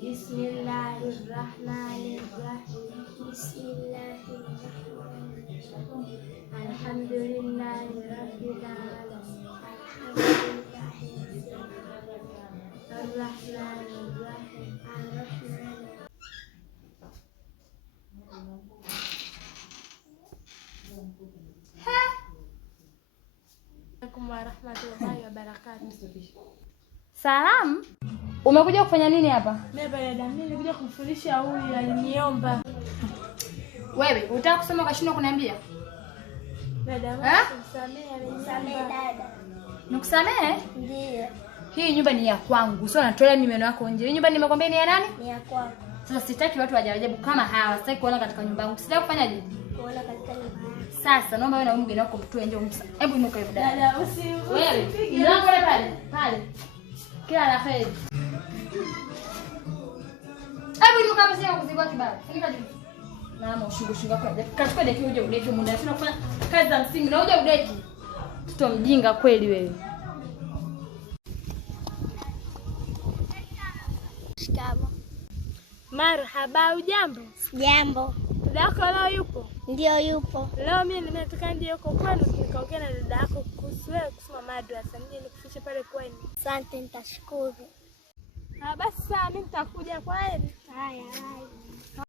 Bismillahirrahmanirrahim. Alhamdulillahirabbil alamin. Arrahmanirrahim. Assalamualaikum warahmatullahi wabarakatuh. Salamu? Umekuja kufanya nini hapa? Mimi nimekuja kumfundisha huyu aliniomba. Wewe, unataka kusoma ukashindwa kuniambia? Dada, nisamehe dada. Nikusamehe? Ndio. Hii nyumba ni ya kwangu. Sio natolea mimi meno yako nje. Hii nyumba nimekwambia ni ya nani? Ni ya kwako. Sasa sitaki watu wajabu kama hawa. Sitaki kuona katika nyumba yangu. Sitaki kufanyaje? Kuona katika nyumba yangu. Sasa naomba wewe na mgeni wako mtoe nje umsa. Hebu inuka hivi dada. Dada, wewe. Mlango ule pale. Pale. Kila la kheri. Hebu inuka hapo sio kuzibua kibao. Funika juu. Na ushingo kwa. Kachukua deki uje udeki muda. Sina kufanya kazi za msingi na uje udeki. Mtoto mjinga kweli wewe. Shikamo. Marhaba, ujambo? Jambo. Dada yako leo yupo? Ndio yupo. Leo mimi nimetoka ndio huko kwenu nikaongea na dada yako kuhusu wewe kusoma madrasa. Nije nikufikishe pale kwenu. Asante, nitashukuru. Basi mimi nitakuja kwa heri. Haya.